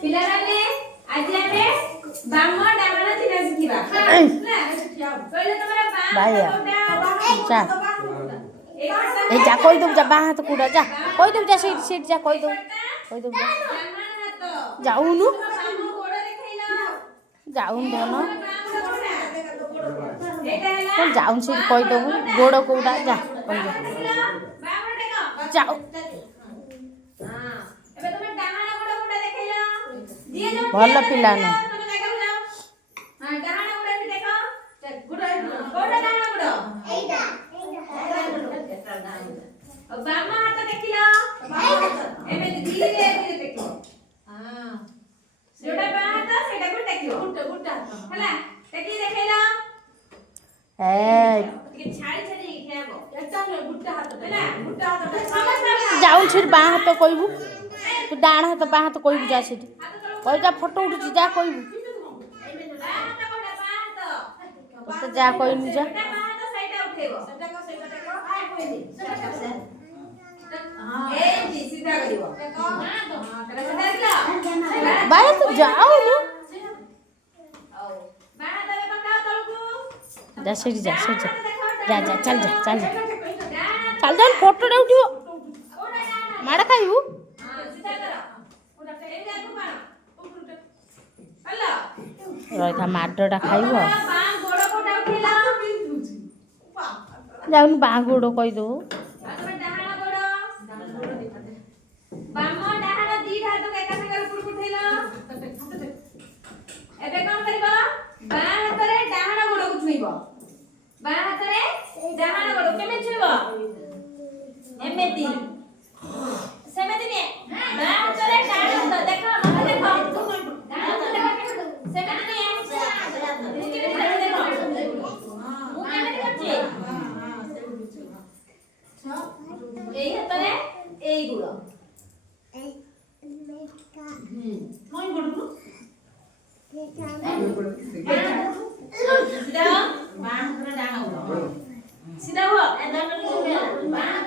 ପିଲାମାନେ ଆଜି ଆମେ ବାମ ଡାହାଣ ଚିହ୍ନ ଶିଖିବା ହେଲା କହିଲେ ତମର ବାମ ଯା ଏ ଯା କହି ଦବୁ ଯା ବାଁ ହାତ କୋଉଟା ଯା କହି ଦବୁ ଯା ସେଇଠି ସେଇଠି ଯା କହି ଦବୁ ଯା ଯାଉନୁ ଯାଉନୁ ଧନ କଣ ଯାଉନୁ ସେଇଠି କହି ଦବୁ ଗୋଡ଼ କୋଉଟା ଯା କହି ଦବୁ ଯାଉ ଭଲ ପିଲା ନ ବାମ ହାତ ଦେଖିଲ ଏମିତି ଧୀରେ ଧୀରେ ଦେଖିବ ଯୋଉଟା ବାଁ ହାତ ସେଇଟାକୁ ଟେକିବ ହେଲା ଟେକି ଦେଖେଇଲ ଟିକେ ଛାଡ଼ି ଛାଡ଼ି ଖେଳବ ହେଲା ଯାଉନୁ ସେଇଠି ବାଁ ହାତ କହିବୁ ତୁ ଡାହାଣ ହାତ ବାଁ ହାତ କହିବୁ ଯା ସେଇଠି କହି ଯା ଫଟୋ ଉଠୁଛି ଯା କହିବୁ ତତେ ଯା କହିନି ଯା ବାଏ ତୁ ଯାଉନୁ ଯା ସେଇଠି ଯା ସେଇଠି ଯା ଯା ଚାଲ ଯା ଚାଲ ଯା ଚାଲ ଯା ଫଟୋଟା ଉଠିବ ମାଡ଼ ଖାଇବୁ ରହିଥା ମାଡ଼ଟା ଖାଇବ ଯାଉନୁ ବାଁ ଗୋଡ଼ କହିଦେବୁ ଏବେ କଣ କରିବ ବାଁ ହାତରେ ଡାହାଣ ଗୋଡ଼କୁ ଛୁଇଁବ ବାଁ ହାତରେ ଡାହାଣ ଗୋଡ଼ କେମିତି ଛୁଇଁବ ଏମିତି ସେମିତି ନିଏ ବାଁ ହାତରେ ଡାହାଣ ଗୋଡ଼ ଦେଖ ମତେ ଦେଖ ସେମିତି ନିଏ ମୁଁ କେମିତି ଦେଖ ମୁଁ କେମିତି କରିଛି ଏଇ ହାତରେ ଏଇ ଗୋଡ଼ মই গোড় सीधा हो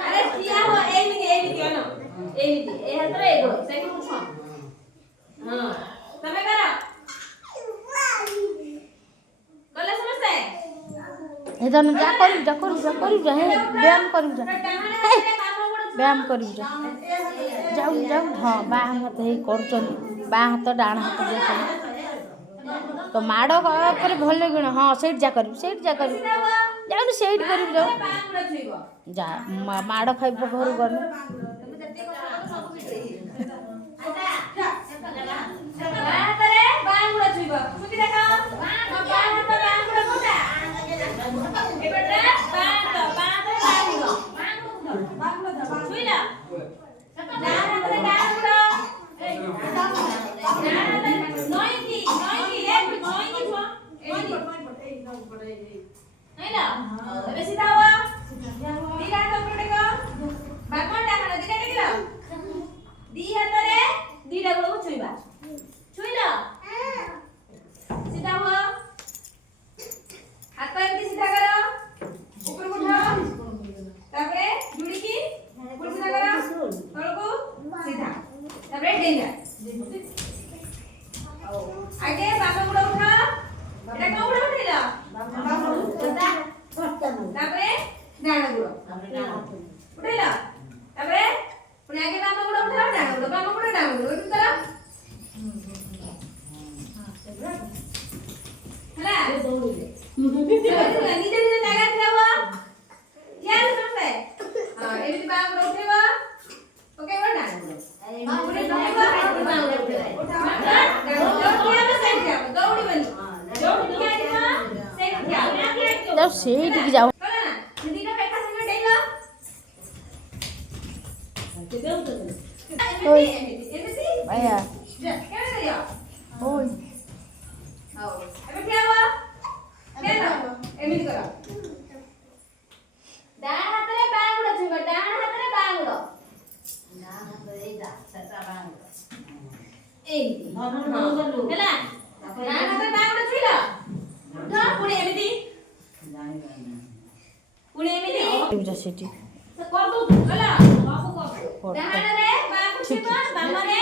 अरे किया हो एमिति अनो एमिति ए हातरे ए गोड़ सेठी मुछ हां तमे करा कले समझते ए दन जा करू जा हे व्यायाम करू जा व्यायाम करू जा जाऊ जाऊ हाँ बाँ हाथ ही कर बाँ हाथ डाण हाथ तो माड़ पर भल गुण हाँ सही जा कर जाऊन सही कर जा माड़ खाइब घर गल नहीं ना अबे सीधा हुआ दी हाथ ऊपर टेको बाकों डाहाना दी टेकिला दी हाथ रे दी डागो को छुईबा छुईला सीधा हुआ हाथ एमती सीधा करो ऊपर को उठाओ तापरे जुड़ी की ऊपर सीधा करो तळको सीधा तापरे डेंगा आगे बाबा गुड़ा उठा এটা কোন গুড়া উঠাইলা তারপরে ডানা গুড়া উঠাইলা তারপরে পুনি আগে বামা গুড়া উঠাও ডানা গুড়া বামা গুড়া ডানা গুড়া উঠু তারা হলা নিজে নিজে জায়গা দিলাও ইয়ার সমস্যা হ্যাঁ এমনি বামা গুড়া উঠাইবা ওকে এবার ডানা গুড়া বামা গুড়া উঠাইবা বামা গুড়া উঠাইবা ସେଇଠିକି ଯାଉ ଭାଇଆ ଓଇ ଏମିତି କର ଡାହାଣ ହାତରେ ବାଁ ଗୋଡ଼ ଛୁଇଁବ ଡାହାଣ ହାତରେ ବାଁ ଗୋଡ଼ ଡାହାଣ ହାତରେ ଏଇଟା ସେଟା ବାଁ ଗୋଡ଼ ଏମିତି ହେଲା ଡାହାଣ ହାତରେ ବାଁ ଗୋଡ଼ ଛୁଇଁଲ ପୁଣି ଏମିତି ସେଠି कर दो गला बाबू को डाहाण रे बाँ को छुईबा बाम रे